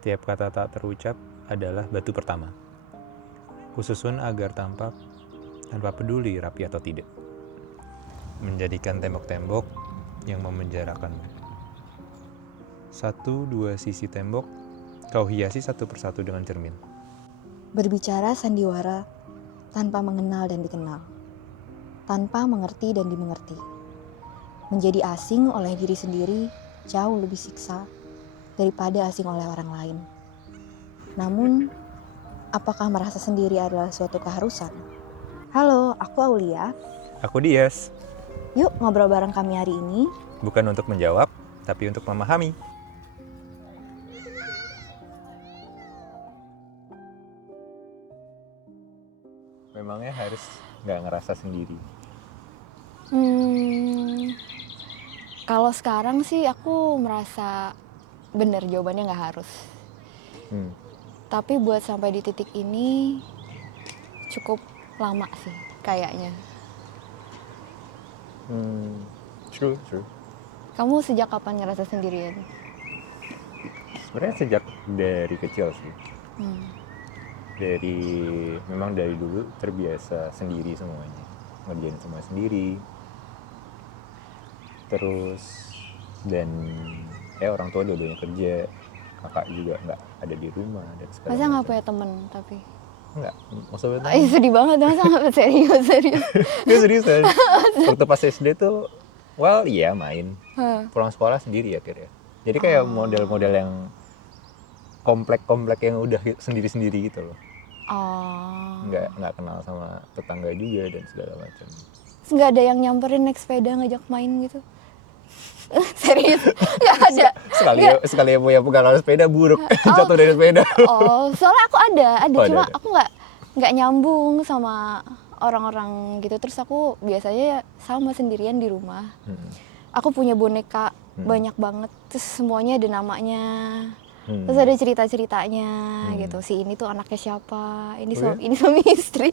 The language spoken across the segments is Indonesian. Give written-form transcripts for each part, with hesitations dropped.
Tiap kata tak terucap adalah batu pertama. Kususun agar tampak tanpa peduli rapi atau tidak. Menjadikan tembok-tembok yang memenjarakanmu. Satu dua sisi tembok, kau hiasi satu persatu dengan cermin. Berbicara sandiwara tanpa mengenal dan dikenal. Tanpa mengerti dan dimengerti. Menjadi asing oleh diri sendiri jauh lebih siksa daripada asing oleh orang lain. Namun, apakah merasa sendiri adalah suatu keharusan? Halo, aku Aulia. Aku Dias, Yuk ngobrol bareng kami hari ini. bukan untuk menjawab, tapi untuk memahami. Memangnya harus nggak ngerasa sendiri? Kalau sekarang sih aku merasa benar jawabannya nggak harus. Tapi buat sampai di titik ini cukup lama sih kayaknya. True. Kamu sejak kapan ngerasa sendirian? Sebenarnya sejak dari kecil sih. Memang dari dulu terbiasa sendiri semuanya, ngerjain semua sendiri. Terus dan orang tua dua-duanya kerja, kakak juga nggak ada di rumah dan segala Masa nggak macam. punya temen tapi? Nggak, maksudnya Ay, sedih banget, masa nggak serius. nggak seriusan. Waktu pas SD tuh, iya main, pulang sekolah sendiri akhirnya. Jadi kayak model-model yang komplek-komplek yang udah sendiri-sendiri gitu loh. Nggak kenal sama tetangga juga dan segala macam. Nggak ada yang nyamperin naik sepeda ngajak main gitu? Serius? Nggak ada? Sekali yang punya pengalaman sepeda buruk, jatuh dari sepeda. Soalnya aku ada. Oh, Cuma ada. aku nggak nyambung sama orang-orang gitu. Terus aku biasanya sama sendirian di rumah. Aku punya boneka banyak banget, terus semuanya ada namanya. Terus ada cerita-ceritanya gitu. Si ini tuh anaknya siapa? Ini suami istri.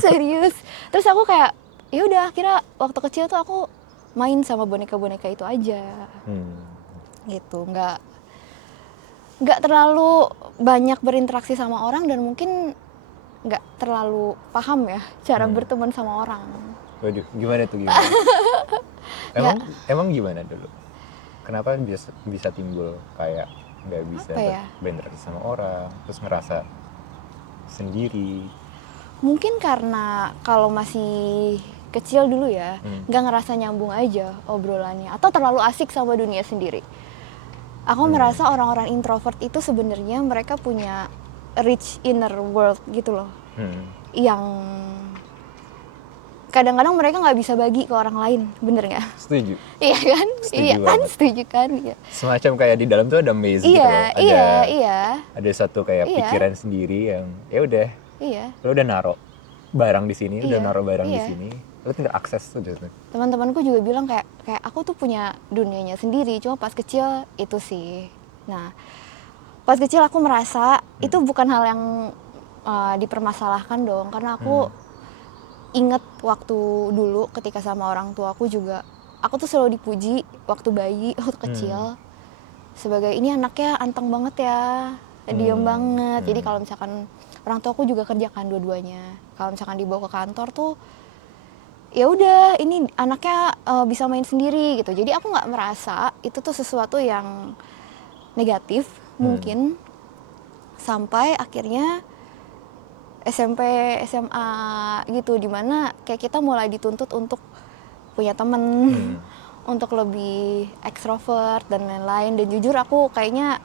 Serius. Terus aku kayak ya udah, akhirnya waktu kecil tuh aku main sama boneka-boneka itu aja. Gitu. Nggak terlalu banyak berinteraksi sama orang dan mungkin nggak terlalu paham ya cara berteman sama orang. Waduh, gimana tuh? Emang gimana dulu? Kenapa bisa timbul kayak nggak bisa berinteraksi sama orang, terus ngerasa sendiri? Mungkin karena kalau masih kecil dulu ya, nggak ngerasa nyambung aja obrolannya, atau terlalu asik sama dunia sendiri. Aku merasa orang-orang introvert itu sebenarnya mereka punya rich inner world gitu loh, yang kadang-kadang mereka nggak bisa bagi ke orang lain, bener nggak? Setuju. Iya kan? Setuju kan? Iya. Semacam kayak di dalam tuh ada maze gitu loh. Iya. Ada satu kayak pikiran sendiri yang ya udah. Iya. Lo udah naruh barang di sini, udah naruh barang di sini, lo tinggal akses tuh. Teman-temanku juga bilang kayak aku tuh punya dunianya sendiri, cuma pas kecil itu sih. Nah, pas kecil aku merasa itu bukan hal yang dipermasalahkan dong, karena aku inget waktu dulu ketika sama orang tua aku juga, aku tuh selalu dipuji waktu bayi, waktu kecil, sebagai ini anaknya anteng banget ya, diam banget. Jadi kalau misalkan orang tua aku juga kerjakan dua-duanya, kalau misalkan dibawa ke kantor tuh ya udah, ini anaknya bisa main sendiri gitu. Jadi aku nggak merasa itu tuh sesuatu yang negatif mungkin, sampai akhirnya SMP, SMA gitu, dimana kayak kita mulai dituntut untuk punya temen, untuk lebih ekstrovert dan lain-lain. Dan jujur aku kayaknya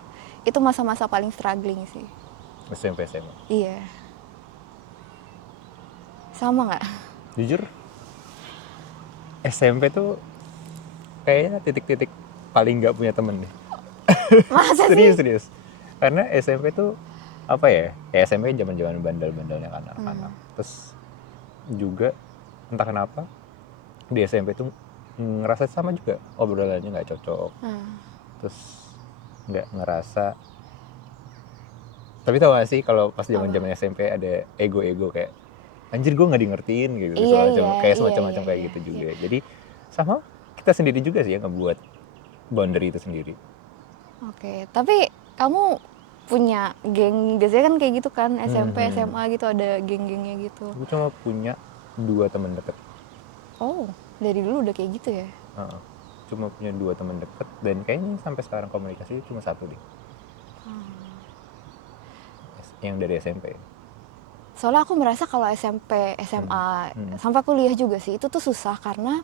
itu masa-masa paling struggling sih. SMP, SMA? Iya. Sama nggak? Jujur, SMP tuh kayaknya titik-titik paling nggak punya temen deh. Masa sih? Serius. Karena SMP tuh apa ya? SMP zaman-zaman bandel-bandelnya anak-anak. Terus juga entah kenapa di SMP tuh ngerasa sama juga obrolannya nggak cocok. Terus nggak ngerasa. Tapi tau gak sih kalau pas zaman-zaman SMP ada ego-ego kayak anjir gue nggak di ngertiin gitu, semacam kayak gitu juga. Jadi sama kita sendiri juga sih yang ngebuat boundary itu sendiri. Oke, tapi kamu punya geng, biasanya kan kayak gitu kan, SMP, Hmm. SMA gitu ada geng-gengnya gitu. Aku cuma punya 2 teman dekat. Oh, dari dulu udah kayak gitu ya? Heeh. Cuma punya 2 teman dekat dan kayaknya sampai sekarang komunikasi cuma 1 deh. Yang dari SMP. Soalnya aku merasa kalau SMP, SMA, sampai kuliah juga sih, itu tuh susah karena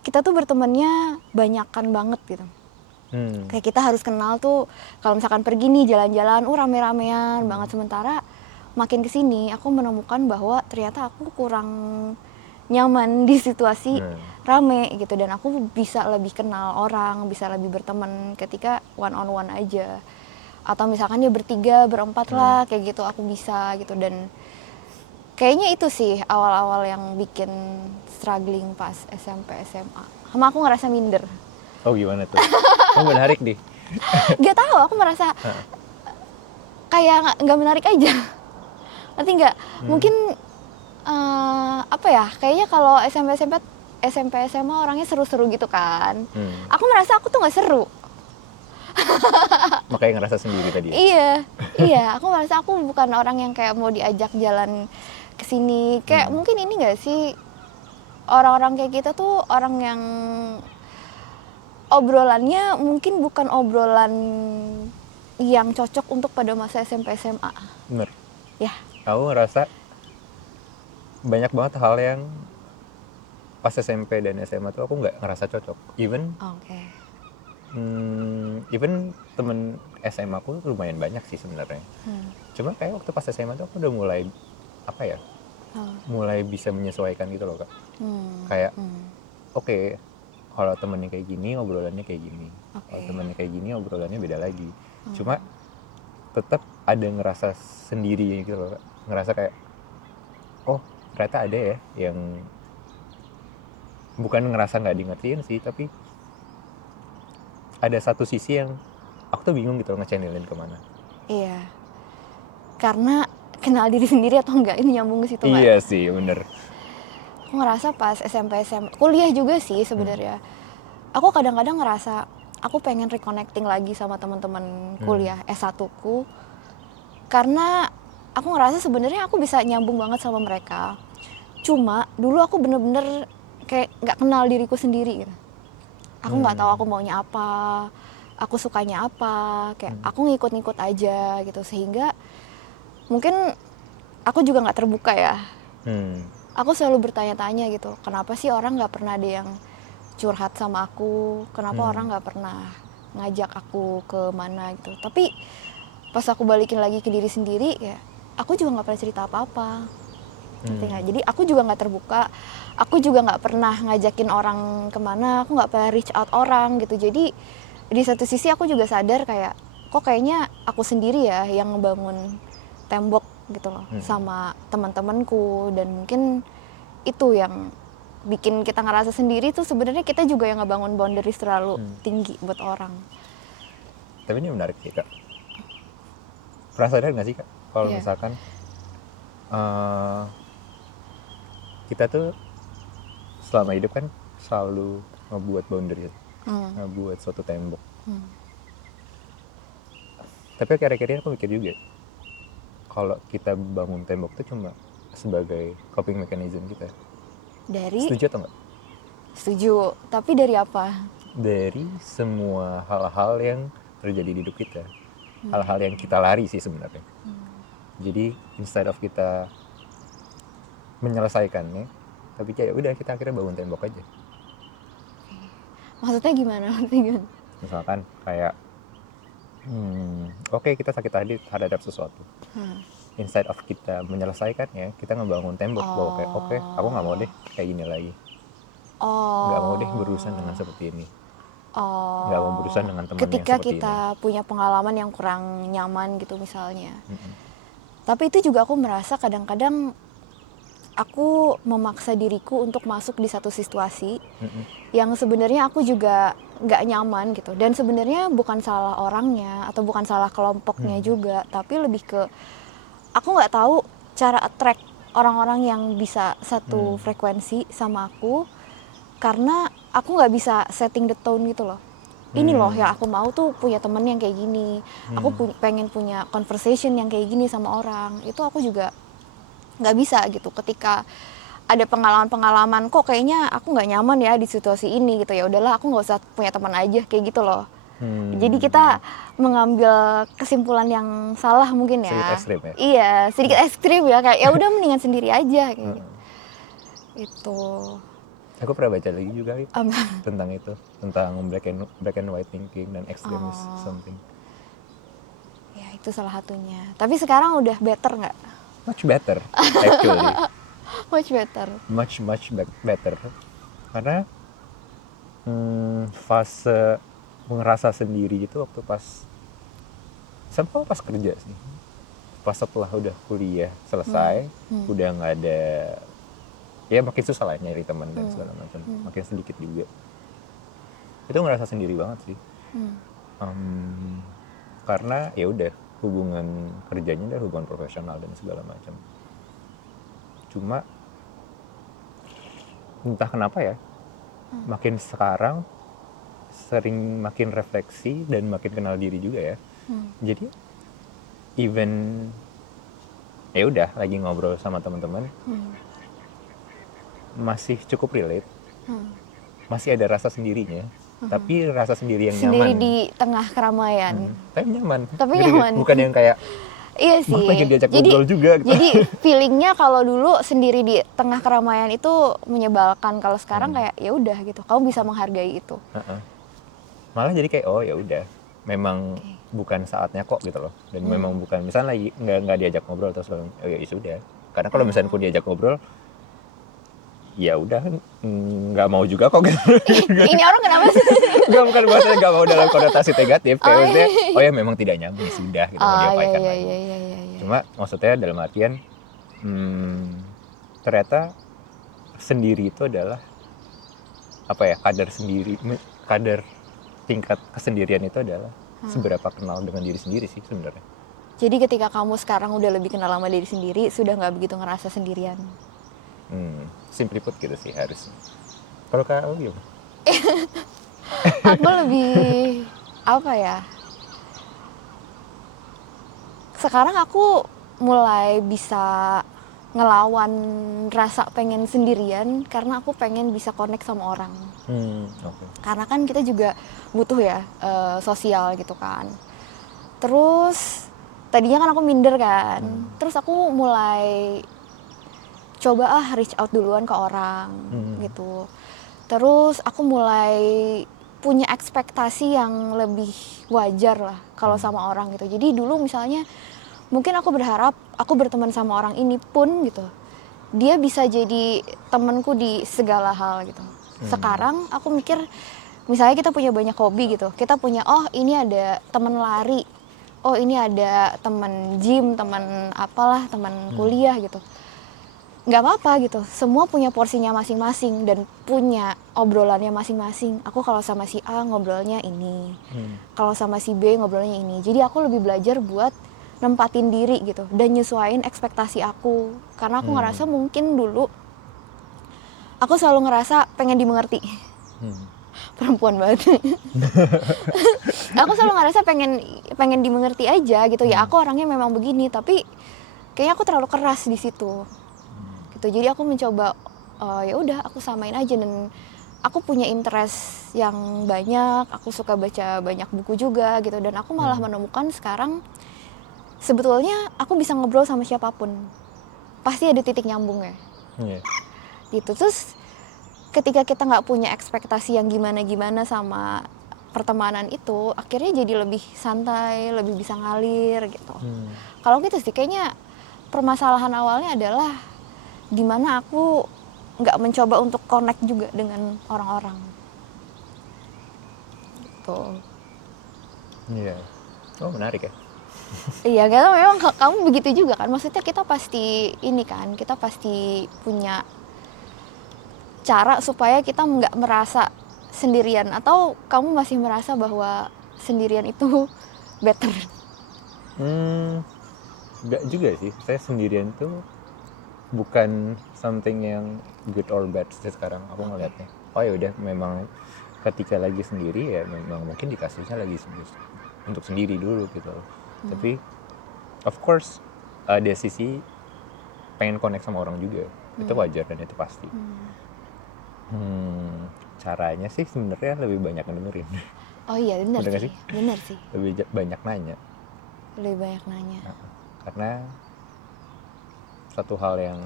kita tuh bertemannya banyakan banget gitu. Kayak kita harus kenal tuh, kalau misalkan pergi nih jalan-jalan, rame-ramean banget. Sementara makin kesini aku menemukan bahwa ternyata aku kurang nyaman di situasi rame gitu, dan aku bisa lebih kenal orang, bisa lebih berteman ketika one on one aja, atau misalkan dia bertiga, berempat lah kayak gitu aku bisa gitu. Dan kayaknya itu sih awal-awal yang bikin struggling pas SMP, SMA. Sama aku ngerasa minder. Oh gimana tuh? Oh menarik nih. Gak tahu, aku merasa kayak nggak menarik aja. Nanti nggak, mungkin apa ya? Kayaknya kalau SMP SMA orangnya seru-seru gitu kan. Aku merasa aku tuh nggak seru. Makanya ngerasa sendiri tadi. Iya. Aku merasa aku bukan orang yang kayak mau diajak jalan ke sini. Kayak mungkin ini nggak sih, orang-orang kayak kita tuh orang yang obrolannya mungkin bukan obrolan yang cocok untuk pada masa SMP SMA. Bener. Ya. Aku ngerasa banyak banget hal yang pas SMP dan SMA tuh aku nggak ngerasa cocok. Even temen SMA aku lumayan banyak sih sebenarnya. Cuma kayak waktu pas SMA tuh aku udah mulai apa ya? Mulai bisa menyesuaikan gitu loh Kak. Kayak oke, kalau temennya kayak gini obrolannya kayak gini. Kalau temennya kayak gini obrolannya beda lagi. Cuma tetap ada ngerasa sendiri gitu loh Kak. Ngerasa kayak oh ternyata ada ya yang bukan ngerasa nggak diingetin sih, tapi ada satu sisi yang aku tuh bingung gitu loh ngechannelin kemana. Iya. Karena kenal diri sendiri atau enggak, ini nyambung ke situ nggak? Iya sih bener. Aku ngerasa pas SMP SMA, kuliah juga sih sebenarnya. Aku kadang-kadang ngerasa aku pengen reconnecting lagi sama teman-teman kuliah S1-ku. Karena aku ngerasa sebenarnya aku bisa nyambung banget sama mereka. Cuma dulu aku bener-bener kayak nggak kenal diriku sendiri gitu. Aku nggak tahu aku maunya apa, aku sukanya apa, kayak aku ngikut-ngikut aja gitu, sehingga mungkin aku juga nggak terbuka ya. Aku selalu bertanya-tanya gitu, kenapa sih orang nggak pernah ada yang curhat sama aku, kenapa orang nggak pernah ngajak aku ke mana gitu. Tapi pas aku balikin lagi ke diri sendiri, kayak aku juga nggak pernah cerita apa-apa. Jadi aku juga nggak terbuka, aku juga nggak pernah ngajakin orang kemana, aku nggak pernah reach out orang gitu. Jadi di satu sisi aku juga sadar kayak kok kayaknya aku sendiri ya yang ngebangun tembok gitu loh sama teman-temanku, dan mungkin itu yang bikin kita ngerasa sendiri tuh sebenarnya kita juga yang ngebangun boundaries terlalu tinggi buat orang. Tapi ini menarik sih Kak. Pernah sadar nggak sih Kak kalau misalkan kita tuh selama hidup kan selalu ngebuat boundary, ngebuat suatu tembok. Tapi akhir-akhir ini aku mikir juga, kalau kita bangun tembok itu cuma sebagai coping mechanism kita. Setuju atau enggak? Setuju, tapi dari apa? Dari semua hal-hal yang terjadi di hidup kita. Hal-hal yang kita lari sih sebenarnya. Jadi instead of kita menyelesaikannya, tapi kayak udah kita akhirnya bangun tembok aja. Maksudnya gimana? Misalkan kayak oke, kita sakit hati terhadap sesuatu. Instead of kita menyelesaikannya, kita ngebangun tembok bahwa kayak oke, aku nggak mau deh kayak gini lagi. Nggak mau deh berurusan dengan seperti ini. Nggak mau berurusan dengan teman yang seperti ini. Ketika kita punya pengalaman yang kurang nyaman gitu misalnya. Tapi itu juga aku merasa kadang-kadang aku memaksa diriku untuk masuk di satu situasi yang sebenarnya aku juga nggak nyaman gitu. Dan sebenarnya bukan salah orangnya atau bukan salah kelompoknya juga, tapi lebih ke aku nggak tahu cara attract orang-orang yang bisa satu frekuensi sama aku, karena aku nggak bisa setting the tone gitu loh. ini loh yang aku mau tuh punya temen yang kayak gini. Aku pengen punya conversation yang kayak gini sama orang. Itu aku juga nggak bisa gitu ketika ada pengalaman-pengalaman kok kayaknya aku nggak nyaman ya di situasi ini gitu, ya udahlah aku nggak usah punya teman aja kayak gitu loh. Jadi kita mengambil kesimpulan yang salah mungkin ya. Sedikit ekstrim ya? Iya, sedikit ekstrim ya, kayak ya udah mendingan sendiri aja kayak gitu. Itu. Aku pernah baca lagi juga Um, tentang itu, tentang black and white thinking dan extremist something. ya itu salah satunya. Tapi sekarang udah better nggak? Much better actually. Much better. Much better. Karena fase ngerasa sendiri itu waktu pas kerja sih. Pas setelah udah kuliah selesai, udah nggak ada, ya makin susah lah nyari teman dan segala macam, makin sedikit juga. Itu ngerasa sendiri banget sih. Karena ya udah hubungan kerjanya udah hubungan profesional dan segala macam. Cuma entah kenapa ya, makin sekarang sering makin refleksi dan makin kenal diri juga ya. Jadi even ya udah lagi ngobrol sama teman-teman, masih cukup relate, masih ada rasa sendirinya, tapi rasa sendiri yang Sendiri nyaman. di tengah keramaian. Tapi nyaman. Tapi Gitu, nyaman. bukan yang kayak Iya sih. pengen diajak ngobrol juga gitu. Jadi feelingnya kalau dulu sendiri di tengah keramaian itu menyebalkan. Kalau sekarang kayak ya udah gitu. Kamu bisa menghargai itu. Malah jadi kayak oh ya udah, memang bukan saatnya kok gitu loh. Dan memang bukan misalnya lagi nggak diajak ngobrol atau segala, oh ya sudah. Karena kalau misalnya pun diajak ngobrol, ya udah nggak mau juga kok gitu. Ini orang kenapa sih? Nggak, bukan bahasanya nggak mau dalam konotasi negatif, kayak maksudnya oh ya memang tidak nyambung, sudah gitu, mau diapakan lagi. Iya. Cuma maksudnya dalam artian ternyata sendiri itu adalah apa ya, kadar tingkat kesendirian itu adalah seberapa kenal dengan diri sendiri sih sebenarnya. Jadi ketika kamu sekarang udah lebih kenal sama diri sendiri, sudah nggak begitu ngerasa sendirian. Simply put gitu sih harusnya. Kalau Kak Al gimana? Aku lebih apa ya? Sekarang aku mulai bisa ngelawan rasa pengen sendirian karena aku pengen bisa connect sama orang. Okay. Karena kan kita juga butuh ya sosial gitu kan. Terus tadinya kan aku minder kan. Terus aku mulai coba reach out duluan ke orang gitu. Terus aku mulai punya ekspektasi yang lebih wajar lah kalau sama orang gitu. Jadi dulu misalnya mungkin aku berharap aku berteman sama orang ini pun gitu, dia bisa jadi temanku di segala hal gitu. Sekarang aku mikir misalnya kita punya banyak hobi gitu, kita punya oh ini ada teman lari, oh ini ada teman gym, teman apalah, teman kuliah gitu. Nggak apa-apa gitu, semua punya porsinya masing-masing dan punya obrolannya masing-masing. Aku kalau sama si A ngobrolnya ini, kalau sama si B ngobrolnya ini. Jadi aku lebih belajar buat nempatin diri gitu dan nyesuaiin ekspektasi aku. Karena aku ngerasa mungkin dulu aku selalu ngerasa pengen dimengerti. Perempuan banget. Aku selalu ngerasa pengen dimengerti aja gitu. Ya aku orangnya memang begini, tapi kayaknya aku terlalu keras di situ. Gitu. Jadi aku mencoba ya udah aku samain aja, dan aku punya interest yang banyak, aku suka baca banyak buku juga gitu, dan aku malah menemukan sekarang sebetulnya aku bisa ngobrol sama siapapun. Pasti ada titik nyambungnya. Gitu. Terus ketika kita nggak punya ekspektasi yang gimana-gimana sama pertemanan itu, akhirnya jadi lebih santai, lebih bisa ngalir gitu. Kalau gitu sih kayaknya permasalahan awalnya adalah dimana aku nggak mencoba untuk connect juga dengan orang-orang. Gitu. Iya. Oh menarik ya. Iya, karena memang kamu begitu juga kan. Maksudnya kita pasti ini kan, kita pasti punya cara supaya kita nggak merasa sendirian. Atau kamu masih merasa bahwa sendirian itu better? Nggak juga sih. Saya sendirian tuh bukan something yang good or bad sih sekarang. Aku ngelihatnya. Oh ya udah, memang ketika lagi sendiri ya memang mungkin dikasihnya lagi untuk sendiri dulu gitu loh. Tapi of course ada sisi pengen connect sama orang juga, itu wajar dan itu pasti. Caranya sih sebenarnya lebih banyak dengerin. Oh iya benar Bener nggak sih, sih? benar sih. Lebih banyak nanya. Lebih banyak nanya. Karena satu hal yang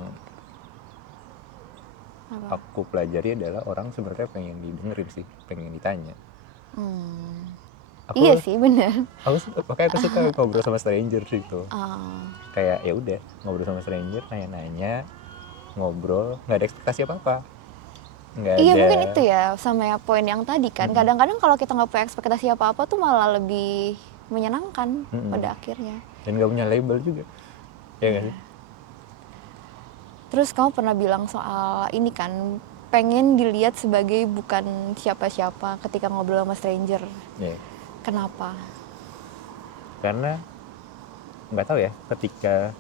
Apa? aku pelajari adalah orang sebenarnya pengen didengerin sih, pengen ditanya. Iya sih benar. Makanya aku suka ngobrol sama stranger gitu. Oh. Kayak ya udah ngobrol sama stranger, nanya-nanya, ngobrol, nggak ada ekspektasi apa-apa. Nggak Iya ada. mungkin itu ya sama ya poin yang tadi kan. Kadang-kadang kalau kita nggak punya ekspektasi apa-apa tuh malah lebih menyenangkan pada akhirnya. Dan nggak punya label juga. Ya nggak sih? Terus kamu pernah bilang soal ini kan, pengen dilihat sebagai bukan siapa-siapa ketika ngobrol sama stranger. Ya. Kenapa? Karena nggak tahu ya, ketika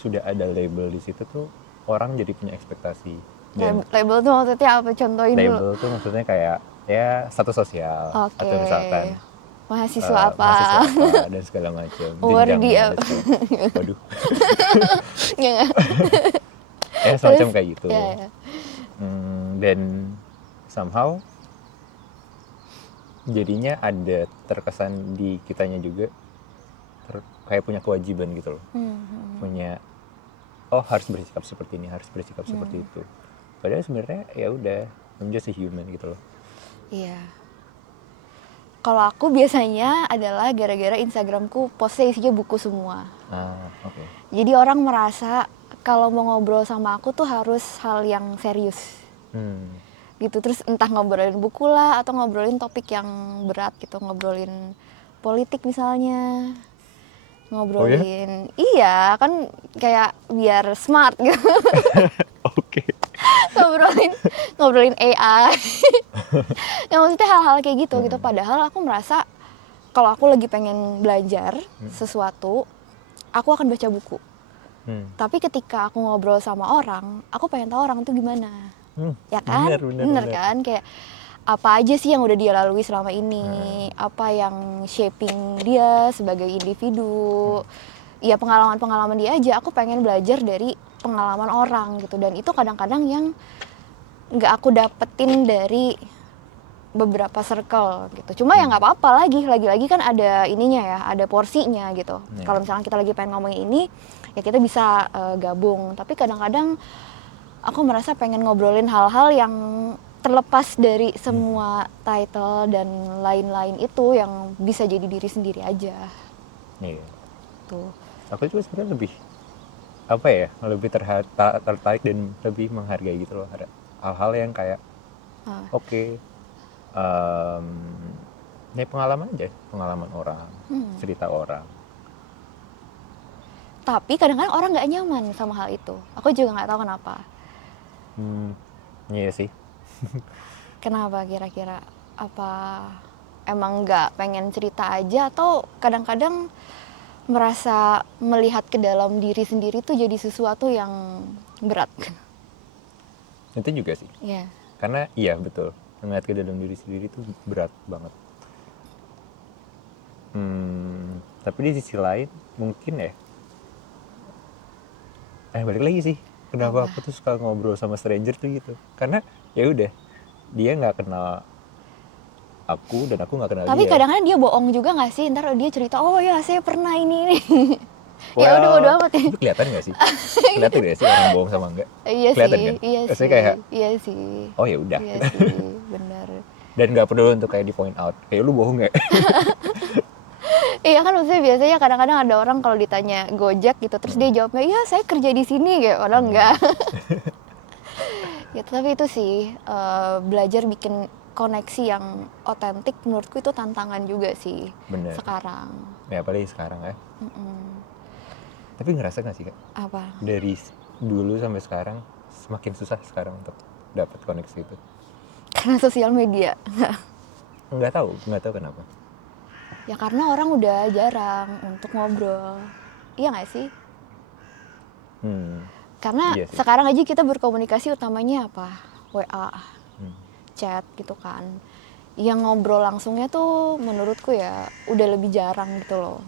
sudah ada label di situ tuh orang jadi punya ekspektasi. Dan Label tuh maksudnya apa? Contohin dulu. label tuh maksudnya kayak ya status sosial Oke. atau misalkan Mahasiswa apa? mahasiswa apa dan segala macam. Award Jenjangnya dia. dan segala- Waduh. Nggak. Semacam kayak gitu. Ya. Dan somehow jadinya ada terkesan di kitanya juga kayak punya kewajiban gitu loh. Punya harus bersikap seperti ini, harus bersikap seperti itu. Padahal sebenarnya ya udah, I'm just a human gitu loh. Iya. Kalau aku biasanya adalah gara-gara Instagramku postnya isinya buku semua. Oke. Jadi orang merasa kalau mau ngobrol sama aku tuh harus hal yang serius. Gitu, terus entah ngobrolin buku lah atau ngobrolin topik yang berat gitu, ngobrolin politik misalnya, ngobrolin iya kan kayak biar smart gitu. Oke. ngobrolin AI. Nah maksudnya hal-hal kayak gitu gitu, padahal aku merasa kalau aku lagi pengen belajar sesuatu aku akan baca buku. Tapi ketika aku ngobrol sama orang, aku pengen tahu orang itu gimana. Ya kan? Bener kan? Kayak apa aja sih yang udah dia lalui selama ini, apa yang shaping dia sebagai individu. Ya pengalaman-pengalaman dia aja, aku pengen belajar dari pengalaman orang gitu. Dan itu kadang-kadang yang nggak aku dapetin dari beberapa circle gitu. Cuma ya nggak apa-apa lagi-lagi kan ada ininya ya, ada porsinya gitu. Kalau misalnya kita lagi pengen ngomongin ini, ya kita bisa gabung. Tapi kadang-kadang aku merasa pengen ngobrolin hal-hal yang terlepas dari semua title dan lain-lain itu, yang bisa jadi diri sendiri aja. Iya. Tuh. Aku juga sebenarnya lebih lebih tertarik dan lebih menghargai gitu loh, ada hal-hal yang kayak oke, ini pengalaman aja, pengalaman orang, cerita orang. Tapi kadang-kadang orang nggak nyaman sama hal itu. Aku juga nggak tahu kenapa. Iya sih. Kenapa kira-kira? Apa emang nggak pengen cerita aja, atau kadang-kadang merasa melihat ke dalam diri sendiri tuh jadi sesuatu yang berat? Itu juga sih. Iya. Karena iya betul, melihat ke dalam diri sendiri itu berat banget. Tapi di sisi lain mungkin ya, balik lagi sih, kenapa aku tuh suka ngobrol sama stranger tuh gitu. Karena ya udah, dia nggak kenal aku dan aku nggak kenal Tapi dia. kadang-kadang dia bohong juga nggak sih? Ntar dia cerita, oh ya saya pernah ini. Ya udah bodo amat ya. Itu kelihatan nggak sih? Kelihatan nggak sih orang bohong sama enggak? Iya Kelihatan sih, kan? iya Maksudnya sih, kayak, iya sih. oh ya udah. Iya sih, benar. Dan nggak perlu untuk kayak di point out, kayak lu bohong nggak? Iya kan, maksudnya biasanya kadang-kadang ada orang kalau ditanya Gojek gitu, terus dia jawabnya, iya saya kerja di sini, kayak orang enggak. Gitu, tapi itu sih belajar bikin koneksi yang otentik, menurutku itu tantangan juga sih. Bener. Sekarang. Ya apalagi sekarang ya. Tapi ngerasa nggak sih Kak? Apa? Dari dulu sampai sekarang semakin susah sekarang untuk dapat koneksi itu. Karena sosial media. Nggak tahu kenapa. Ya karena orang udah jarang untuk ngobrol. Iya nggak sih? Karena Iya sih. sekarang aja kita berkomunikasi utamanya apa? WA, chat gitu kan. yang ngobrol langsungnya tuh menurutku ya udah lebih jarang gitu loh.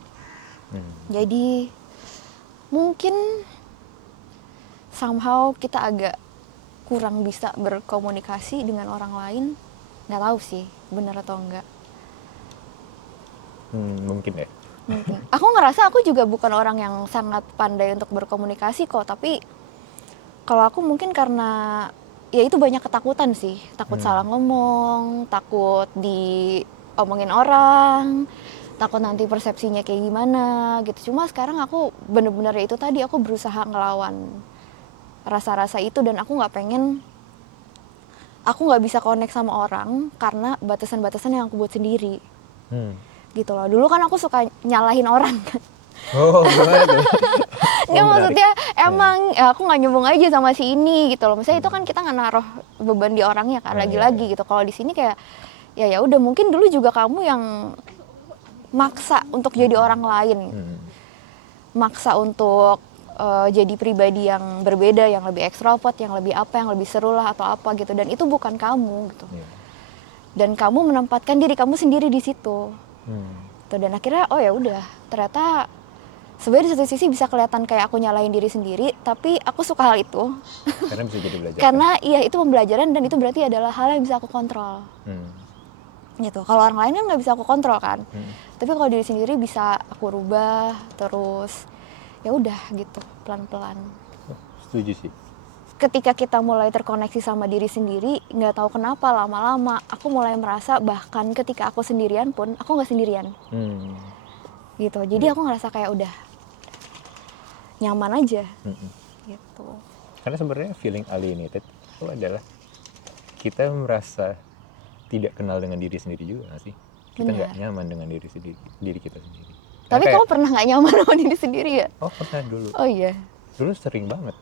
Jadi mungkin somehow kita agak kurang bisa berkomunikasi dengan orang lain. Nggak tahu sih benar atau enggak. Mungkin ya. Mungkin. Aku ngerasa aku juga bukan orang yang sangat pandai untuk berkomunikasi kok, tapi kalau aku mungkin karena ya itu banyak ketakutan sih, takut salah ngomong, takut diomongin orang, takut nanti persepsinya kayak gimana gitu. Cuma sekarang aku bener-bener ya itu tadi, aku berusaha ngelawan rasa-rasa itu, dan aku nggak bisa connect sama orang karena batasan-batasan yang aku buat sendiri. Gitu loh. Dulu kan aku suka nyalahin orang kan. Oh, gimana tuh? Nggak, maksudnya emang ya aku nggak nyambung aja sama si ini gitu loh. Misalnya itu kan kita nggak naruh beban di orangnya kan, lagi-lagi gitu. Kalau di sini kayak ya udah, mungkin dulu juga kamu yang maksa untuk jadi orang lain, maksa untuk jadi pribadi yang berbeda, yang lebih ekstrovert, yang lebih apa, yang lebih seru lah atau apa gitu. Dan itu bukan kamu gitu. Dan kamu menempatkan diri kamu sendiri di situ. Dan akhirnya oh ya udah, ternyata sebenarnya di satu sisi bisa kelihatan kayak aku nyalahin diri sendiri, tapi aku suka hal itu. Karena bisa jadi belajar. Karena iya itu pembelajaran, dan itu berarti adalah hal yang bisa aku kontrol. Gitu. Kalau orang lain kan nggak bisa aku kontrol kan. Tapi kalau diri sendiri bisa aku rubah, terus ya udah gitu, pelan-pelan. Setuju sih. Ketika kita mulai terkoneksi sama diri sendiri, nggak tahu kenapa lama-lama aku mulai merasa bahkan ketika aku sendirian pun aku nggak sendirian. Gitu. Jadi aku ngerasa kayak udah nyaman aja. Gitu. Karena sebenarnya feeling alienated itu adalah kita merasa tidak kenal dengan diri sendiri juga nggak sih? Kita nggak nyaman dengan diri kita sendiri. Tapi kamu pernah nggak nyaman sama diri sendiri ya? Oh, pernah dulu. Oh iya. Dulu sering banget.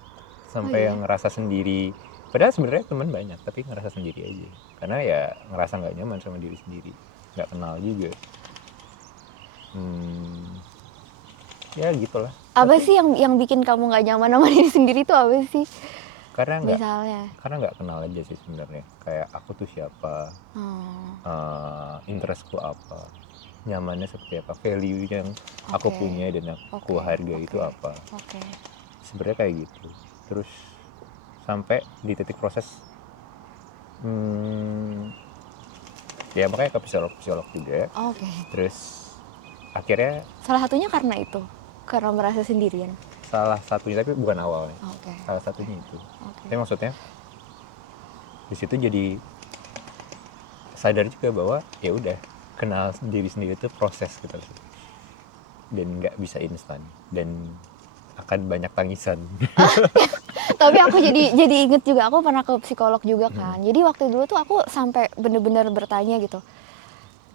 Sampai yang ngerasa sendiri. Padahal sebenarnya teman banyak, tapi ngerasa sendiri aja. Karena ya ngerasa nggak nyaman sama diri sendiri. Nggak kenal juga. Ya gitulah. Apa sih yang bikin kamu nggak nyaman sama diri sendiri itu apa sih? Karena nggak kenal aja sih sebenarnya. Kayak aku tuh siapa, interestku apa, nyamannya seperti apa, value yang aku punya dan aku hargai itu apa. Sebenarnya kayak gitu. Terus sampai di titik proses, ya makanya ke psikolog juga. Terus akhirnya salah satunya karena itu, karena merasa sendirian. Salah satunya, tapi bukan awalnya. Salah satunya itu. Tapi maksudnya di situ jadi sadar juga bahwa ya udah, kenal diri sendiri itu proses gitu sih. Dan nggak bisa instan dan akan banyak tangisan. Tapi aku jadi inget juga, aku pernah ke psikolog juga kan. Jadi waktu dulu tuh aku sampai bener-bener bertanya gitu,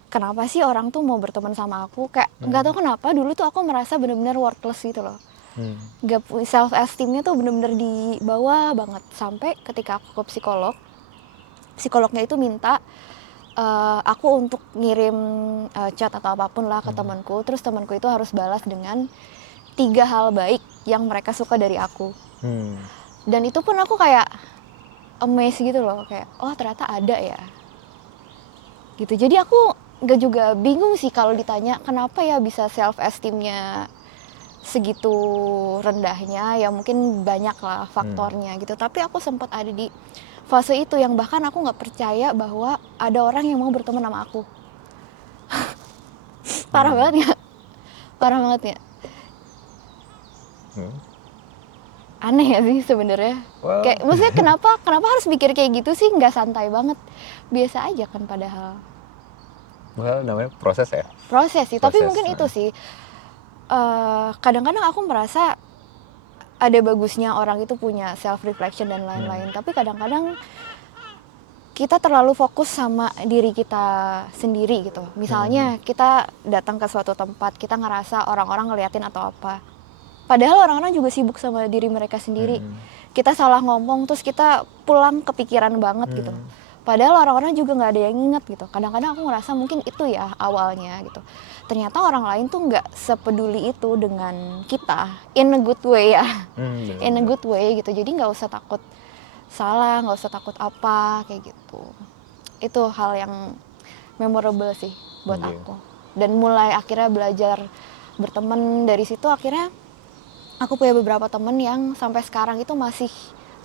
kenapa sih orang tuh mau berteman sama aku? Kayak nggak tahu kenapa dulu tuh aku merasa bener-bener worthless gitu loh. Gak, self esteemnya tuh bener-bener di bawah banget. Sampai ketika aku ke psikolognya itu minta aku untuk ngirim chat atau apapun lah ke temanku. Terus temanku itu harus balas dengan 3 hal baik yang mereka suka dari aku. Dan itu pun aku kayak amazed gitu loh, kayak oh ternyata ada ya gitu. Jadi aku nggak juga bingung sih kalau ditanya kenapa ya bisa self esteemnya segitu rendahnya. Ya mungkin banyak lah faktornya gitu. Tapi aku sempat ada di fase itu yang bahkan aku nggak percaya bahwa ada orang yang mau berteman sama aku. Parah banget ya, parah banget ya. Aneh ya sih sebenarnya. Kayak maksudnya kenapa harus mikir kayak gitu sih? Nggak santai banget, biasa aja kan padahal. Namanya proses ya. Proses sih, tapi mungkin itu sih. Kadang-kadang aku merasa ada bagusnya orang itu punya self reflection dan lain-lain. Tapi kadang-kadang kita terlalu fokus sama diri kita sendiri gitu. Misalnya kita datang ke suatu tempat, kita ngerasa orang-orang ngeliatin atau apa. Padahal orang-orang juga sibuk sama diri mereka sendiri. Kita salah ngomong, terus kita pulang kepikiran banget gitu. Padahal orang-orang juga nggak ada yang inget gitu. Kadang-kadang aku ngerasa mungkin itu ya awalnya gitu. Ternyata orang lain tuh nggak sepeduli itu dengan kita, in a good way ya, in a good way gitu. Jadi nggak usah takut salah, nggak usah takut apa kayak gitu. Itu hal yang memorable sih buat Iya. aku. Dan mulai akhirnya belajar berteman, dari situ akhirnya aku punya beberapa temen yang sampai sekarang itu masih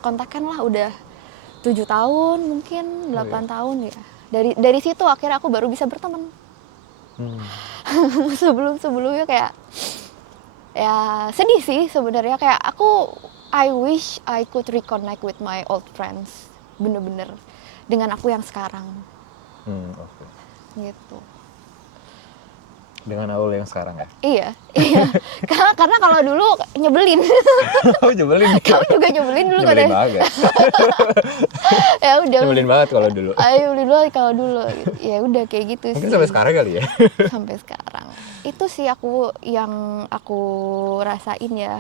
kontakan lah, udah 7 tahun mungkin, 8 iya. tahun ya. Dari situ akhirnya aku baru bisa berteman. Sebelumnya kayak ya sedih sih sebenarnya, kayak I wish I could reconnect with my old friends, bener-bener dengan aku yang sekarang Oke. gitu. Dengan Aul yang sekarang ya? Iya. Karena kalau dulu nyebelin. Oh, nyebelin. Kamu juga nyebelin dulu Nyebelin katanya. banget. Ya udah. Nyebelin banget kalau dulu. Ayo nyebelin banget kalau dulu. Ya udah kayak gitu Mungkin sih. sampai sekarang kali ya. Sampai sekarang. Itu sih yang aku rasain ya.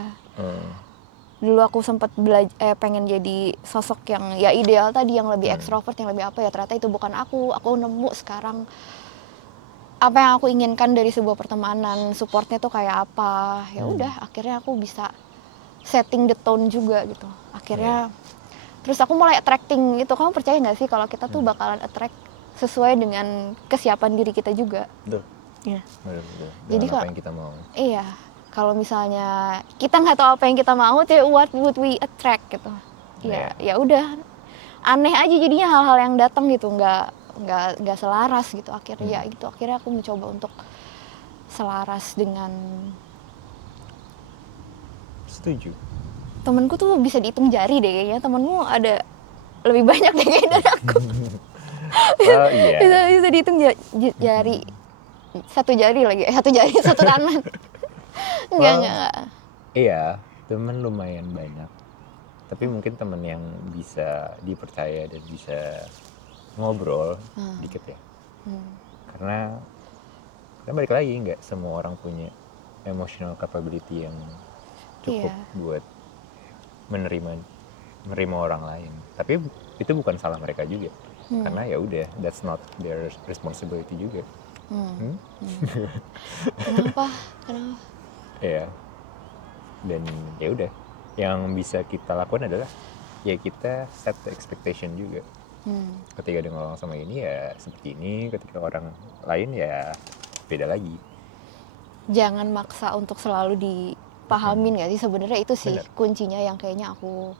Dulu aku sempat pengen jadi sosok yang ya ideal tadi, yang lebih ekstrovert, yang lebih apa ya, ternyata itu bukan aku. Aku nemu sekarang apa yang aku inginkan dari sebuah pertemanan, supportnya tuh kayak apa. Ya udah, akhirnya aku bisa setting the tone juga gitu. Akhirnya terus aku mulai attracting gitu. Kamu percaya nggak sih kalau kita tuh bakalan attract sesuai dengan kesiapan diri kita juga? Betul. Iya. Betul. Jadi Dengan apa yang kita mau. Iya. Kalau misalnya kita nggak tahu apa yang kita mau, tuh what would we attract gitu. Ya udah, aneh aja jadinya hal-hal yang datang gitu, nggak selaras gitu akhirnya. Ya gitu, akhirnya aku mencoba untuk selaras dengan. Setuju. Temenku tuh bisa dihitung jari deh kayaknya. Temenmu ada lebih banyak deh kayaknya dari aku. Oh iya. bisa dihitung jari. Satu jari lagi, satu tangan. Enggak. Iya, temen lumayan banyak. Tapi mungkin temen yang bisa dipercaya dan bisa ngobrol dikit ya. Karena balik lagi, nggak semua orang punya emotional capability yang cukup buat menerima orang lain. Tapi itu bukan salah mereka juga. Karena ya udah, that's not their responsibility juga. Kenapa? Iya. Dan ya udah, yang bisa kita lakukan adalah ya kita set the expectation juga. Ketika dengan orang sama ini ya seperti ini, ketika orang lain ya beda lagi. Jangan maksa untuk selalu dipahamin nggak sih, sebenarnya itu sih Bener. kuncinya yang kayaknya aku.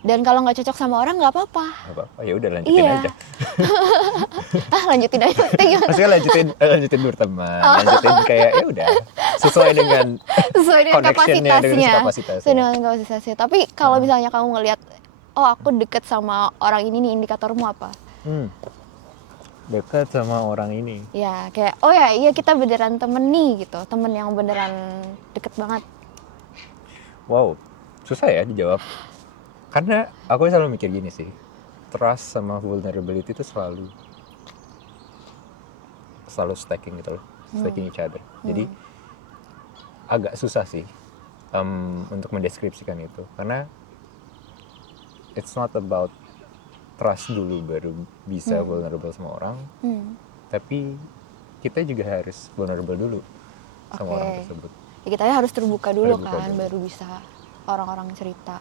Dan kalau nggak cocok sama orang nggak apa-apa. Nggak apa-apa, ya udah lanjutin aja. Lanjutin aja. Maksudnya lanjutin berteman, lanjutin kayak ya udah sesuai dengan kapasitasnya. kapasitasnya. Sesuai dengan kapasitasnya. Tapi kalau misalnya kamu ngelihat, oh aku deket sama orang ini nih, indikatormu apa? Dekat sama orang ini. Ya kayak, oh ya iya kita beneran temen nih gitu, temen yang beneran deket banget. Wow, susah ya dijawab. Karena aku selalu mikir gini sih, trust sama vulnerability itu selalu stacking gitu loh, stacking each other. Jadi agak susah sih untuk mendeskripsikan itu, karena it's not about trust dulu baru bisa vulnerable sama orang, tapi kita juga harus vulnerable dulu sama orang tersebut. Ya, kita harus terbuka dulu kan, baru bisa orang-orang cerita.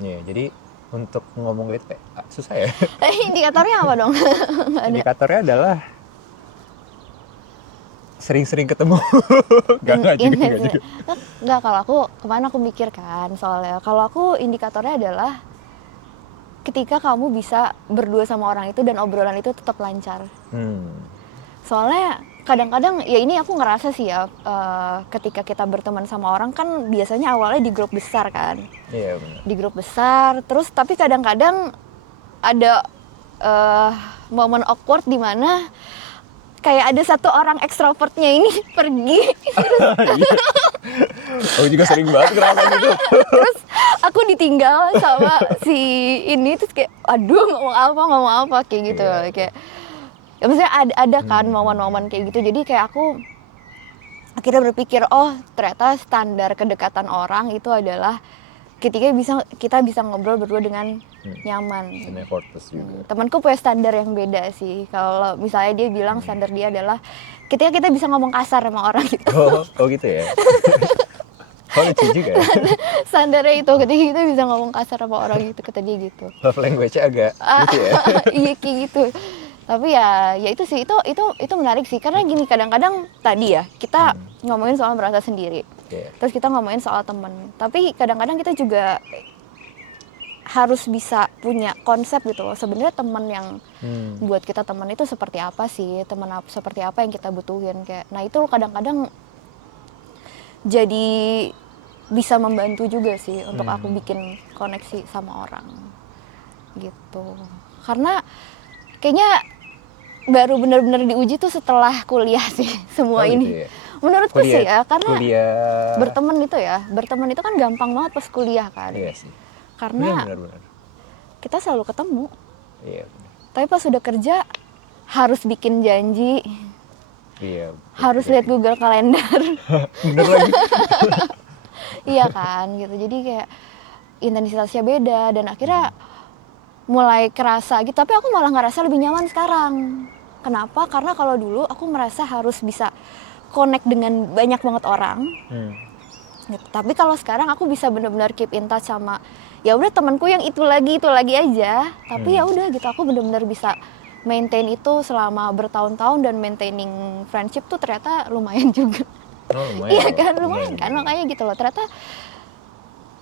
Ya, jadi untuk ngomong gitu susah ya. Indikatornya apa dong? Indikatornya adalah sering-sering ketemu. Enggak juga. Enggak, kalau aku kemana aku mikir kan, soalnya kalau aku indikatornya adalah ketika kamu bisa berdua sama orang itu dan obrolan itu tetap lancar. Soalnya kadang-kadang ya ini aku ngerasa sih ya, ketika kita berteman sama orang kan biasanya awalnya di grup besar kan. Iya benar. Di grup besar, terus tapi kadang-kadang ada momen awkward di mana kayak ada satu orang ekstrovertnya ini pergi. Aku juga sering banget ngerasain itu. Terus aku ditinggal sama si ini, terus kayak aduh ngomong apa kayak gitu. Kayak ya maksudnya ada kan momen-momen kayak gitu. Jadi kayak aku akhirnya berpikir, oh ternyata standar kedekatan orang itu adalah ketika kita bisa ngobrol berdua dengan nyaman. Dan effortless juga. Temanku punya standar yang beda sih. Kalau misalnya dia bilang standar dia adalah ketika kita bisa ngomong kasar sama orang gitu. Oh gitu ya. Oh lucu juga ya. Standarnya itu ketika kita bisa ngomong kasar sama orang gitu, kata dia gitu. Love language-nya agak lucu ya. Iya kayak gitu. Tapi ya itu sih, itu menarik sih, karena gini, kadang-kadang tadi ya kita ngomongin soal merasa sendiri, terus kita ngomongin soal temen, tapi kadang-kadang kita juga harus bisa punya konsep gitu loh, sebenarnya teman yang buat kita teman itu seperti apa sih, teman seperti apa yang kita butuhin, kayak nah itu kadang-kadang jadi bisa membantu juga sih untuk aku bikin koneksi sama orang gitu. Karena kayaknya baru benar-benar diuji tuh setelah kuliah sih semua ini. Gitu ya? Menurutku sih ya, karena berteman berteman itu kan gampang banget pas kuliah kan. Iya sih. Karena benar. kita selalu ketemu. Iya. Tapi pas sudah kerja harus bikin janji. Iya. Harus lihat Google Kalender. Bener lagi. Iya kan gitu. Jadi kayak intensitasnya beda dan akhirnya mulai kerasa gitu, tapi aku malah ngerasa lebih nyaman sekarang. Kenapa? Karena kalau dulu aku merasa harus bisa connect dengan banyak banget orang. Gitu. Tapi kalau sekarang aku bisa benar-benar keep in touch sama ya udah temanku yang itu lagi aja. Tapi ya udah gitu, aku benar-benar bisa maintain itu selama bertahun-tahun, dan maintaining friendship tuh ternyata lumayan juga. Lumayan. Iya kan, lumayan kan, makanya gitu loh. Ternyata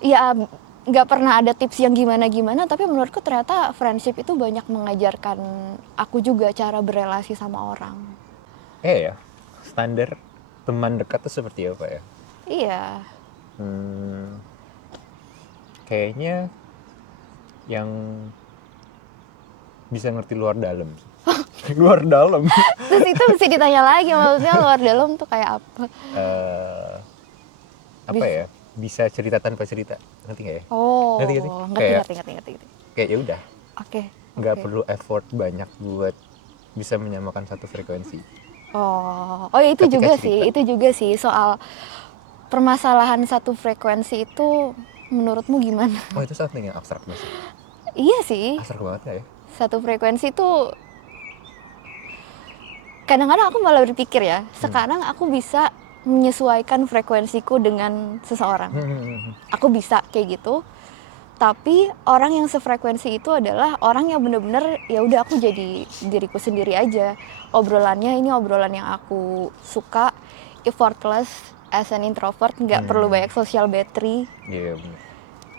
ya nggak pernah ada tips yang gimana-gimana, tapi menurutku ternyata friendship itu banyak mengajarkan aku juga cara berelasi sama orang. Ya, standar teman dekat tuh seperti apa ya? Iya. Kayaknya yang bisa ngerti luar dalam. Luar dalam. Terus itu mesti ditanya lagi, maksudnya luar dalam tuh kayak apa? Apa ya? Bisa cerita tanpa cerita, ngerti nggak ya? Oh, ngerti. Kayak ya udah. Oke. Nggak perlu effort banyak buat bisa menyamakan satu frekuensi. Oh ya itu juga sih soal permasalahan satu frekuensi itu, menurutmu gimana? Oh itu something yang abstrak banget. Iya sih. Abstrak banget ya? Satu frekuensi itu kadang-kadang aku malah berpikir ya, sekarang aku bisa menyesuaikan frekuensiku dengan seseorang. Aku bisa kayak gitu. Tapi orang yang sefrekuensi itu adalah orang yang benar-benar ya udah aku jadi diriku sendiri aja. Obrolannya ini obrolan yang aku suka, effortless as an introvert, nggak perlu banyak social battery. Iya benar.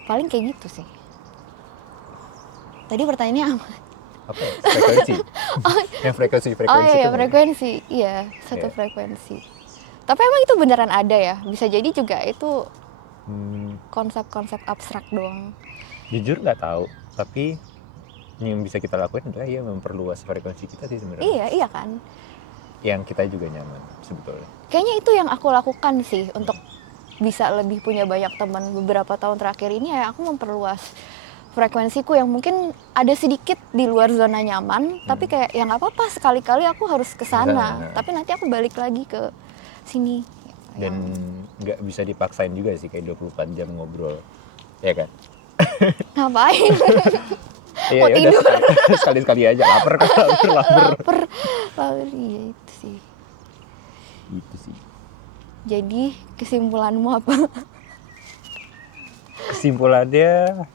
Paling kayak gitu sih. Tadi pertanyaannya apa? Apa ya? Frekuensi. Yang frekuensi Oh iya, itu frekuensi. Iya, satu frekuensi. Tapi emang itu beneran ada ya? Bisa jadi juga itu konsep-konsep abstrak doang. Jujur nggak tahu, tapi yang bisa kita lakuin adalah ya memperluas frekuensi kita sih sebenarnya. Iya kan? Yang kita juga nyaman sebetulnya. Kayaknya itu yang aku lakukan sih untuk bisa lebih punya banyak teman beberapa tahun terakhir ini, ya aku memperluas frekuensiku yang mungkin ada sedikit di luar zona nyaman, tapi kayak ya nggak apa-apa, sekali-kali aku harus ke sana, tapi nanti aku balik lagi ke sini. Dan nggak bisa dipaksain juga sih kayak 24 jam ngobrol, ya kan? Ngapain? Iya, ya tidur. Sekali-sekali aja, lapar. Iya itu sih. Gitu sih. Jadi kesimpulanmu apa? Kesimpulannya,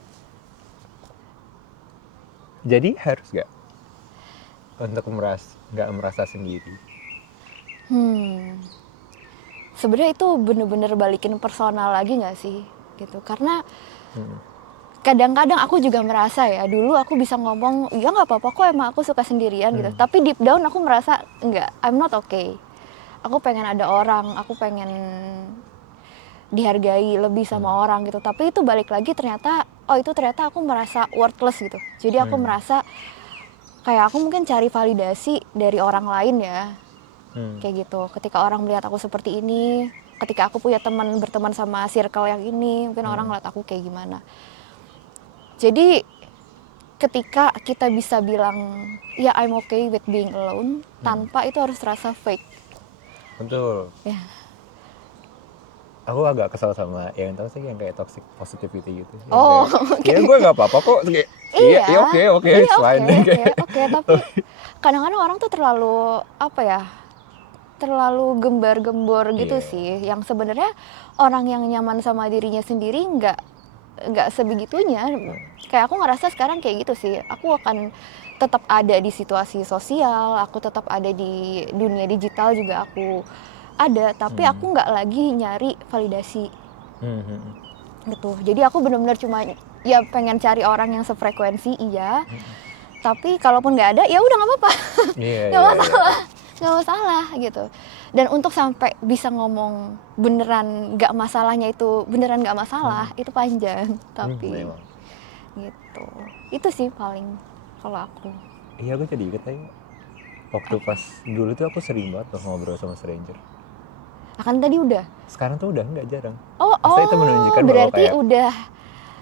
jadi harus nggak untuk nggak merasa sendiri? Sebenarnya itu bener-bener balikin personal lagi nggak sih, gitu. Karena kadang-kadang aku juga merasa ya, dulu aku bisa ngomong, ya nggak apa-apa kok, emang aku suka sendirian gitu. Tapi deep down aku merasa enggak, I'm not okay. Aku pengen ada orang, aku pengen dihargai lebih sama orang gitu. Tapi itu balik lagi ternyata, ternyata aku merasa worthless gitu. Jadi aku merasa kayak aku mungkin cari validasi dari orang lain ya. Kayak gitu. Ketika orang melihat aku seperti ini, ketika aku punya berteman sama circle yang ini, mungkin orang ngeliat aku kayak gimana. Jadi ketika kita bisa bilang, ya I'm okay with being alone, tanpa itu harus terasa fake. Betul. Ya. Aku agak kesal sama yang tahu sih yang kayak toxic positivity gitu. Oh, kayak, ya gue nggak apa-apa kok. Kayak, iya, oke, it's fine. Oke, tapi kadang-kadang orang tuh terlalu terlalu gembar-gembor gitu sih. Yang sebenarnya orang yang nyaman sama dirinya sendiri nggak sebegitunya. Kayak aku ngerasa sekarang kayak gitu sih. Aku akan tetap ada di situasi sosial, aku tetap ada di dunia digital juga aku ada, tapi aku nggak lagi nyari validasi gitu. Jadi aku benar-benar cuma ya pengen cari orang yang sefrekuensi, iya. Tapi kalaupun nggak ada, ya udah nggak apa-apa, nggak masalah, nggak masalah gitu. Dan untuk sampai bisa ngomong beneran nggak masalahnya itu beneran nggak masalah, itu panjang. Tapi gitu, itu sih paling kalau aku. Iya, aku jadi inget aja waktu pas dulu tuh aku sering banget tuh ngobrol sama stranger. Akan tadi udah. Sekarang tuh udah nggak, jarang. Oh, itu menunjukkan bahwa berarti kayak, udah.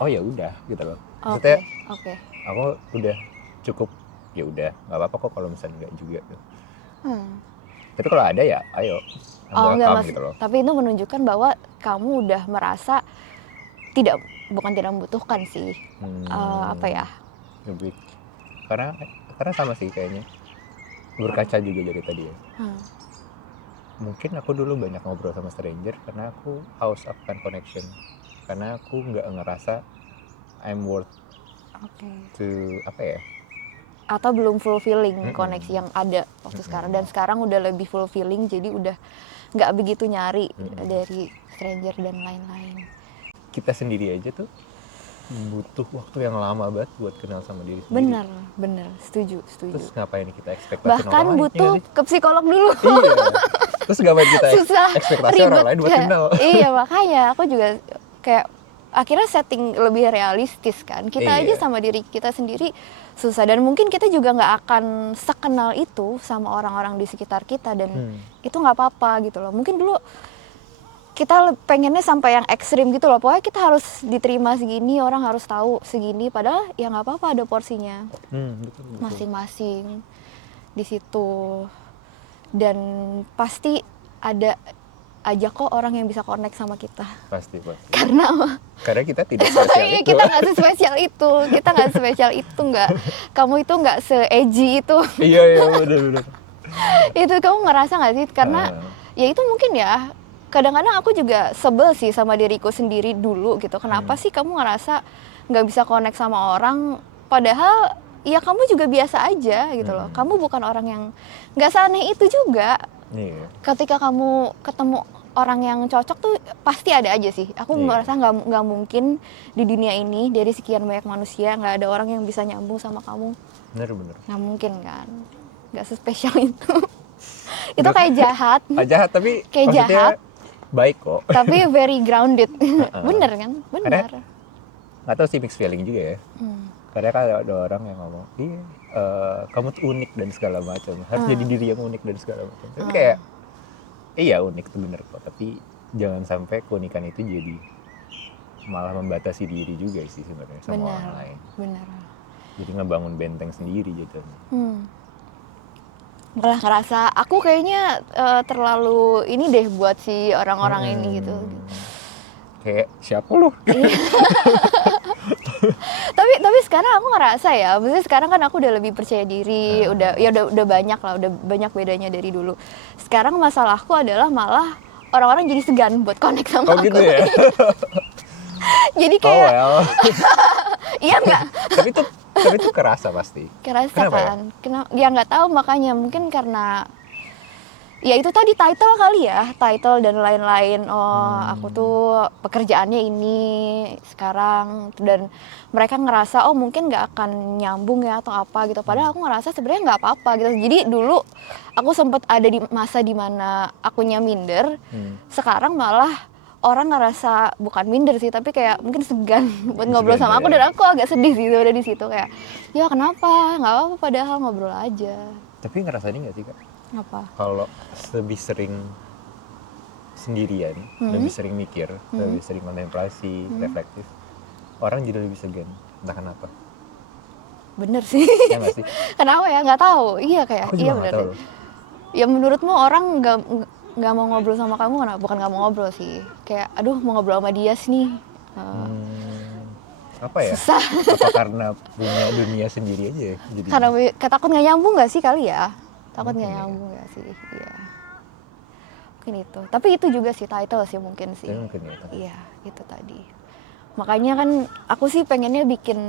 oh ya udah gitu loh. Maksudnya Oke. aku udah cukup, ya udah nggak apa-apa kok kalau misalnya nggak juga tuh. Tapi kalau ada ya ayo, welcome gitu loh. Tapi itu menunjukkan bahwa kamu udah merasa bukan tidak membutuhkan sih. Apa ya? Lebih karena sama sih kayaknya, berkaca juga dari tadi ya. Mungkin aku dulu banyak ngobrol sama stranger karena aku haus akan connection, karena aku nggak ngerasa I'm worth to apa ya, atau belum fulfilling koneksi yang ada waktu sekarang. Dan sekarang udah lebih fulfilling, jadi udah nggak begitu nyari dari stranger dan lain-lain. Kita sendiri aja tuh butuh waktu yang lama banget buat kenal sama diri sendiri. Benar, setuju. Terus ngapain kita ekspektasi bahkan orang butuh lain, ke psikolog dulu. Iya. Terus ngapain kita Susah, ekspektasi ribet, orang lain buat kenal. Iya, makanya aku juga kayak akhirnya setting lebih realistis kan. Kita aja sama diri kita sendiri susah, dan mungkin kita juga nggak akan sekenal itu sama orang-orang di sekitar kita, dan itu nggak apa-apa gitu loh. Mungkin dulu kita pengennya sampai yang ekstrim gitu loh, pokoknya kita harus diterima segini, orang harus tahu segini, padahal ya nggak apa-apa, ada porsinya Betul. masing-masing di situ. Dan pasti ada aja kok orang yang bisa connect sama kita. Pasti. Karena kita tidak spesial itu. Kita nggak sespesial itu, kita nggak spesial itu, nggak. Kamu itu nggak se-edgy itu. Iya, benar. Itu kamu ngerasa nggak sih? Karena ya itu mungkin ya. Kadang-kadang aku juga sebel sih sama diriku sendiri dulu gitu. Kenapa sih kamu ngerasa nggak bisa connect sama orang? Padahal ya kamu juga biasa aja gitu loh. Kamu bukan orang yang nggak seaneh itu juga. Ketika kamu ketemu orang yang cocok tuh pasti ada aja sih. Aku merasa nggak mungkin di dunia ini dari sekian banyak manusia nggak ada orang yang bisa nyambung sama kamu. Bener. Nggak mungkin kan? Nggak sespesial itu. Itu kayak jahat. Jahat tapi kayak jahat. Baik kok. Tapi very grounded. Bener kan? Bener. Nggak tahu sih, mixed feeling juga ya. Karena kan ada orang yang ngomong, iya, kamu tuh unik dan segala macam. Harus jadi diri yang unik dan segala macam. Tapi kayak, iya unik tuh bener kok. Tapi jangan sampai keunikan itu jadi malah membatasi diri juga sih sebenarnya sama orang lain. Bener. Jadi ngebangun benteng sendiri gitu. Malah ngerasa aku kayaknya terlalu ini deh buat si orang-orang ini gitu. Kayak siapa lu? tapi sekarang aku ngerasa ya, maksudnya sekarang kan aku udah lebih percaya diri, udah banyak lah, udah banyak bedanya dari dulu. Sekarang masalahku adalah malah orang-orang jadi segan buat connect sama aku. Gitu ya? Jadi kayak iya nggak? tapi itu kerasa pasti. Kerasa. Kenapa kan? Ya nggak tahu, makanya mungkin karena ya itu tadi title kali ya, title dan lain-lain. Aku tuh pekerjaannya ini sekarang, dan mereka ngerasa mungkin nggak akan nyambung ya atau apa gitu. Padahal aku ngerasa sebenarnya nggak apa-apa gitu. Jadi dulu aku sempat ada di masa dimana akunya minder. Sekarang malah orang ngerasa bukan minder sih, tapi kayak mungkin segan buat ngobrol sama aku, dan aku agak sedih sih udah di situ kayak, ya kenapa? Nggak apa-apa, padahal ngobrol aja. Tapi ngerasain nggak sih Kak? Apa? Kalau lebih sering sendirian, lebih sering mikir, lebih sering kontemplasi, reflektif, orang jadi lebih segan, entah kenapa. Bener sih. Ya nggak sih? Kenapa ya? Nggak tahu. Iya kayak, aku iya bener deh. Ya menurutmu orang nggak mau ngobrol sama kamu kenapa? Bukan nggak mau ngobrol sih, kayak aduh mau ngobrol sama dia nih. Apa ya? Susah. Apa karena punya dunia sendiri aja ya? Jadi karena takut nggak nyambung nggak sih kali ya? Takut nggak nyambung nggak sih? Iya. Mungkin itu. Tapi itu juga sih title sih mungkin sih. Mungkin ya. Iya, itu tadi. Makanya kan aku sih pengennya bikin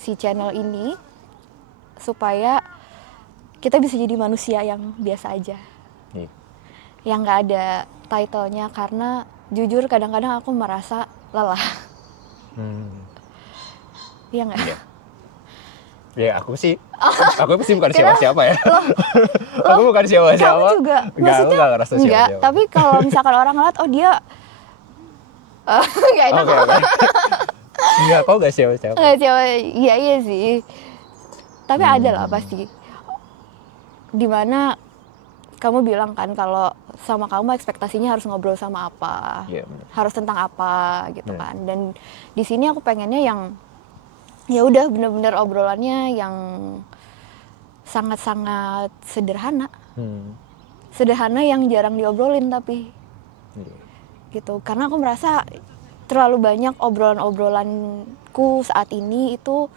si channel ini supaya kita bisa jadi manusia yang biasa aja, yang nggak ada title-nya, karena jujur kadang-kadang aku merasa lelah. Iya nggak? Ya aku sih bukan siapa-siapa ya. Aku bukan siapa-siapa. Kamu juga, maksudnya enggak ngerasa siapa-siapa. tapi kalau misalkan orang ngeliat, oh dia nggak enak. Oke. Enggak, kau nggak siapa-siapa. Nggak siapa, iya sih. Tapi ada lah pasti. Dimana kamu bilang kan kalau sama kamu ekspektasinya harus ngobrol sama apa, harus tentang apa gitu kan. Dan di sini aku pengennya yang ya udah bener-bener obrolannya yang sangat-sangat sederhana, sederhana yang jarang diobrolin tapi gitu. Karena aku merasa terlalu banyak obrolan-obrolanku saat ini itu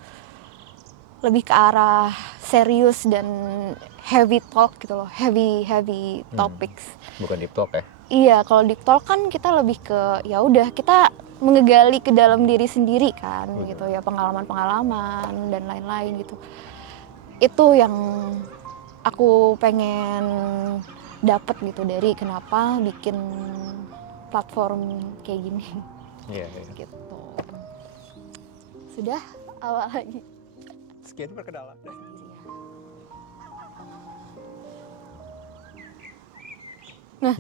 lebih ke arah serius dan heavy talk gitu loh, heavy topics. Bukan deep talk ya? Iya, kalau deep talk kan kita lebih ke ya udah kita mengegali ke dalam diri sendiri kan, gitu ya, pengalaman-pengalaman dan lain-lain gitu. Itu yang aku pengen dapat gitu dari kenapa bikin platform kayak gini. Iya. Gitu. Sudah awal lagi. Sekian perkenalan. Nah.